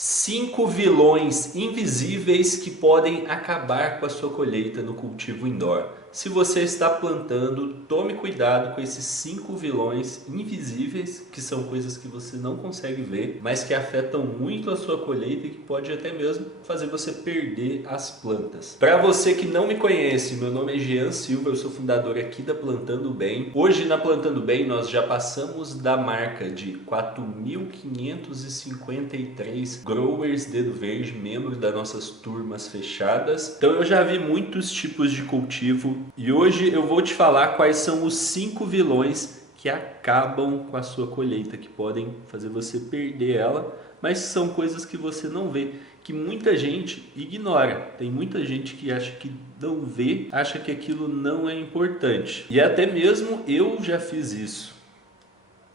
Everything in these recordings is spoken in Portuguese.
5 vilões invisíveis que podem acabar com a sua colheita no cultivo indoor. Se você está plantando, tome cuidado com esses 5 vilões invisíveis, que são coisas que você não consegue ver, mas que afetam muito a sua colheita e que pode até mesmo fazer você perder as plantas. Para você que não me conhece, meu nome é Jean Silva, eu sou fundador aqui da Plantando Bem. Hoje na Plantando Bem nós já passamos da marca de 4.553 growers dedo verde, membros das nossas turmas fechadas. Então eu já vi muitos tipos de cultivo e hoje eu vou te falar quais são os 5 vilões que acabam com a sua colheita, que podem fazer você perder ela, mas são coisas que você não vê, que muita gente ignora. Tem muita gente que acha que não vê, acha que aquilo não é importante. E até mesmo eu já fiz isso.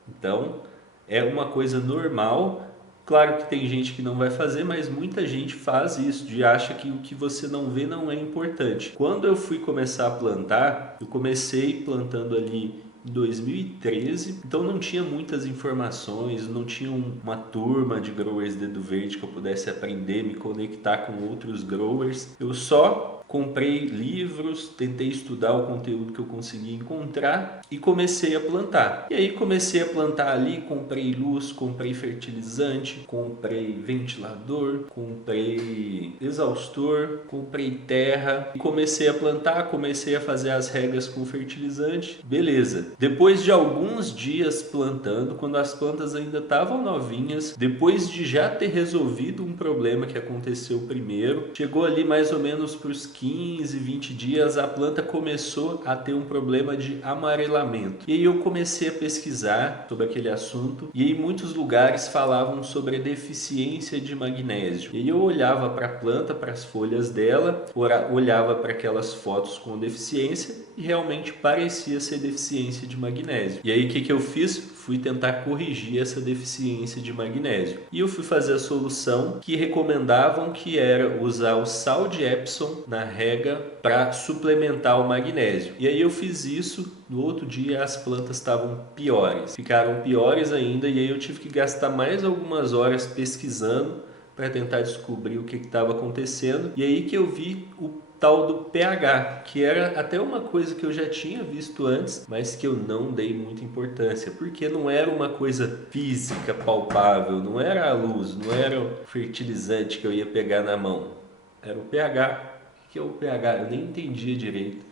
Então, é uma coisa normal. Claro que tem gente que não vai fazer, mas muita gente faz isso, de acha que o que você não vê não é importante. Quando eu fui começar a plantar, eu comecei plantando ali em 2013, então não tinha muitas informações, não tinha uma turma de growers dedo verde que eu pudesse aprender, me conectar com outros growers. Eu só comprei livros, tentei estudar o conteúdo que eu consegui encontrar e comecei a plantar. E aí comecei a plantar ali, comprei luz, comprei fertilizante, comprei ventilador, comprei exaustor, comprei terra e comecei a plantar, comecei a fazer as regas com fertilizante. Beleza. Depois de alguns dias plantando, quando as plantas ainda estavam novinhas, depois de já ter resolvido um problema que aconteceu primeiro, chegou ali mais ou menos para os 15, 20 dias, a planta começou a ter um problema de amarelamento. E aí eu comecei a pesquisar sobre aquele assunto e em muitos lugares falavam sobre a deficiência de magnésio. E aí eu olhava para a planta, para as folhas dela, olhava para aquelas fotos com deficiência e realmente parecia ser deficiência de magnésio. E aí o que eu fiz? Fui tentar corrigir essa deficiência de magnésio. E eu fui fazer a solução que recomendavam, que era usar o sal de Epsom na rega para suplementar o magnésio. E aí eu fiz isso, no outro dia as plantas estavam piores. Ficaram piores ainda e aí eu tive que gastar mais algumas horas pesquisando para tentar descobrir o que estava acontecendo. E aí que eu vi o tal do pH, que era até uma coisa que eu já tinha visto antes, mas que eu não dei muita importância, porque não era uma coisa física, palpável, não era a luz, não era o fertilizante que eu ia pegar na mão, era o pH. O que é o pH? Eu nem entendia direito.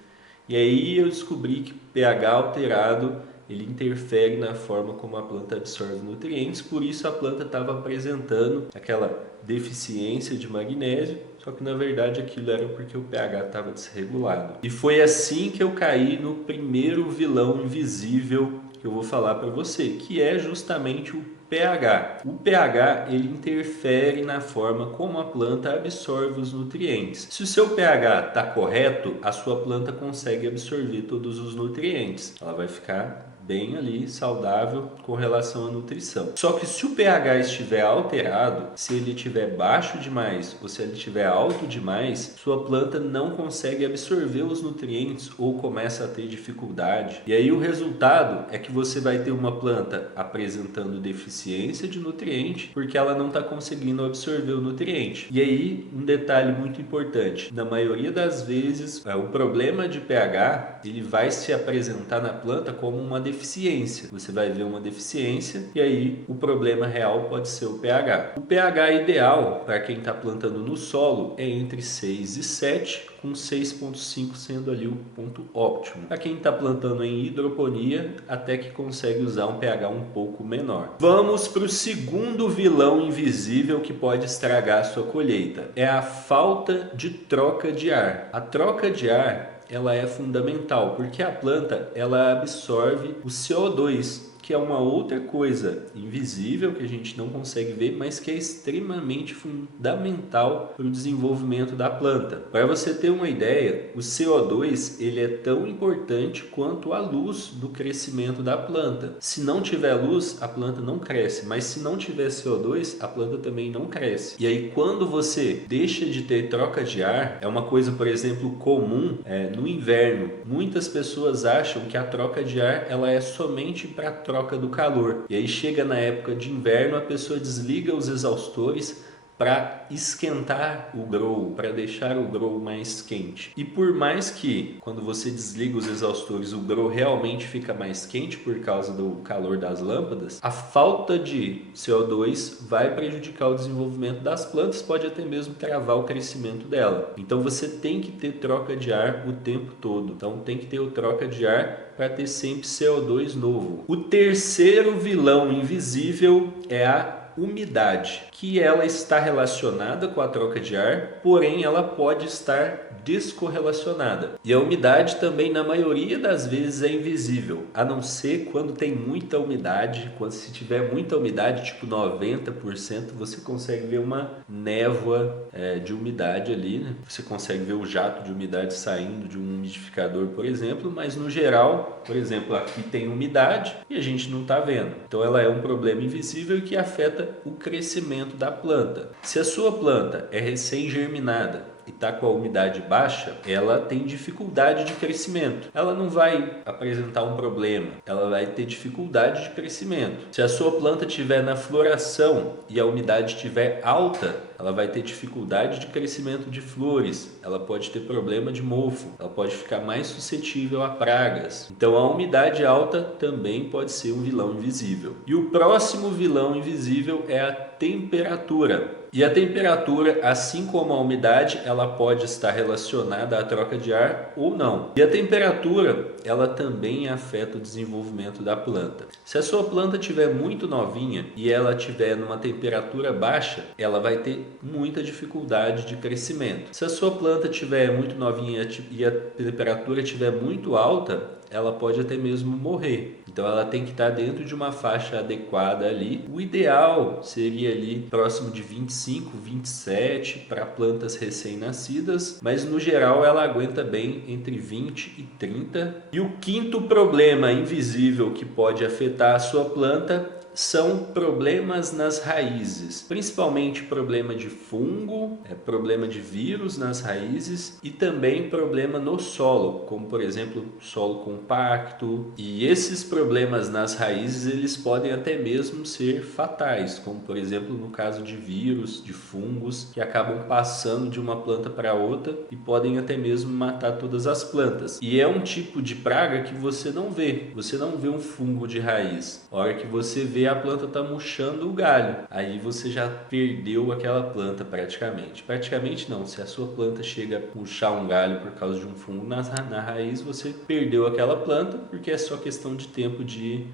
E aí eu descobri que pH alterado ele interfere na forma como a planta absorve nutrientes, por isso a planta estava apresentando aquela deficiência de magnésio, só que na verdade aquilo era porque o pH estava desregulado. E foi assim que eu caí no primeiro vilão invisível que eu vou falar para você, que é justamente o pH. O pH ele interfere na forma como a planta absorve os nutrientes. Se o seu pH está correto, a sua planta consegue absorver todos os nutrientes. Ela vai ficar bem ali, saudável com relação à nutrição. Só que se o pH estiver alterado, se ele estiver baixo demais ou se ele estiver alto demais, sua planta não consegue absorver os nutrientes ou começa a ter dificuldade. E aí o resultado é que você vai ter uma planta apresentando deficiência de nutriente porque ela não está conseguindo absorver o nutriente. E aí um detalhe muito importante, na maioria das vezes o problema de pH ele vai se apresentar na planta como uma deficiência. Você vai ver uma deficiência e aí o problema real pode ser o pH. O pH ideal para quem está plantando no solo é entre 6 e 7, com 6,5 sendo ali o ponto óptimo. Para quem está plantando em hidroponia, até que consegue usar um pH um pouco menor. Vamos para o segundo vilão invisível que pode estragar a sua colheita. É a falta de troca de ar. A troca de ar ela é fundamental, porque a planta ela absorve o CO2, que é uma outra coisa invisível que a gente não consegue ver, mas que é extremamente fundamental para o desenvolvimento da planta. Para você ter uma ideia, o CO2 ele é tão importante quanto a luz do crescimento da planta. Se não tiver luz, a planta não cresce, mas se não tiver CO2, a planta também não cresce. E aí quando você deixa de ter troca de ar, é uma coisa, por exemplo, comum no inverno. Muitas pessoas acham que a troca de ar ela é somente para troca do calor. E aí chega na época de inverno, a pessoa desliga os exaustores, para esquentar o grow, para deixar o grow mais quente. E por mais que quando você desliga os exaustores o grow realmente fica mais quente por causa do calor das lâmpadas, a falta de CO2 vai prejudicar o desenvolvimento das plantas, pode até mesmo travar o crescimento dela. Então você tem que ter troca de ar o tempo todo. Então tem que ter o troca de ar para ter sempre CO2 novo. O terceiro vilão invisível é a umidade, que ela está relacionada com a troca de ar, porém ela pode estar descorrelacionada. E a umidade também, na maioria das vezes, é invisível, a não ser quando tem muita umidade. Quando se tiver muita umidade, tipo 90%, você consegue ver uma névoa de umidade ali, né? Você consegue ver o jato de umidade saindo de um umidificador, por exemplo, mas no geral, por exemplo, aqui tem umidade e a gente não está vendo. Então ela é um problema invisível que afeta o crescimento da planta. Se a sua planta é recém-germinada e está com a umidade baixa, ela tem dificuldade de crescimento. Ela não vai apresentar um problema, ela vai ter dificuldade de crescimento. Se a sua planta estiver na floração e a umidade estiver alta, ela vai ter dificuldade de crescimento de flores, ela pode ter problema de mofo, ela pode ficar mais suscetível a pragas. Então a umidade alta também pode ser um vilão invisível. E o próximo vilão invisível é a temperatura. E a temperatura, assim como a umidade, ela pode estar relacionada à troca de ar ou não. E a temperatura, ela também afeta o desenvolvimento da planta. Se a sua planta estiver muito novinha e ela estiver numa temperatura baixa, ela vai ter muita dificuldade de crescimento. Se a sua planta estiver muito novinha e a temperatura estiver muito alta, ela pode até mesmo morrer. Então ela tem que estar dentro de uma faixa adequada ali. O ideal seria ali próximo de 25, 27 para plantas recém-nascidas, mas no geral ela aguenta bem entre 20 e 30. E o quinto problema invisível que pode afetar a sua planta são problemas nas raízes, principalmente problema de fungo, problema de vírus nas raízes e também problema no solo, como por exemplo solo compacto. E esses problemas nas raízes eles podem até mesmo ser fatais, como por exemplo no caso de vírus, de fungos que acabam passando de uma planta para outra e podem até mesmo matar todas as plantas. E é um tipo de praga que você não vê um fungo de raiz. A hora que você vê, a planta está murchando o galho, aí você já perdeu aquela planta praticamente não. Se a sua planta chega a murchar um galho por causa de um fungo na raiz, você perdeu aquela planta, porque é só questão de tempo de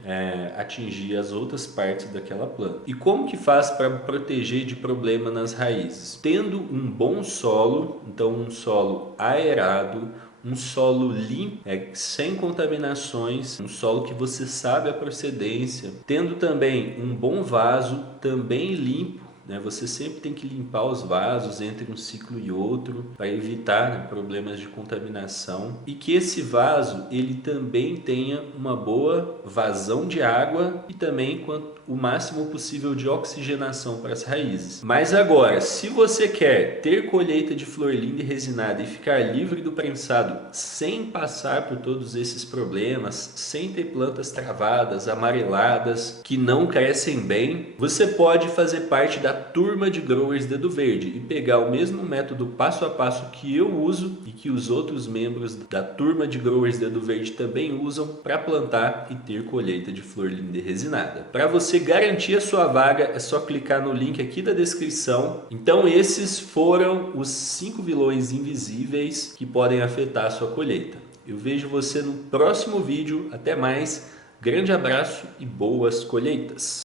atingir as outras partes daquela planta. E como que faz para proteger de problema nas raízes? Tendo um bom solo, então um solo aerado, um solo limpo, sem contaminações, um solo que você sabe a procedência, tendo também um bom vaso, também limpo. Você sempre tem que limpar os vasos entre um ciclo e outro para evitar problemas de contaminação, e que esse vaso ele também tenha uma boa vazão de água e também o máximo possível de oxigenação para as raízes. Mas agora, se você quer ter colheita de flor linda e resinada e ficar livre do prensado sem passar por todos esses problemas, sem ter plantas travadas, amareladas, que não crescem bem, você pode fazer parte da turma de growers Dedo Verde e pegar o mesmo método passo a passo que eu uso e que os outros membros da turma de growers Dedo Verde também usam para plantar e ter colheita de flor linda e resinada. Para você garantir a sua vaga, é só clicar no link aqui da descrição. Então esses foram os 5 vilões invisíveis que podem afetar a sua colheita. Eu vejo você no próximo vídeo. Até mais, grande abraço e boas colheitas!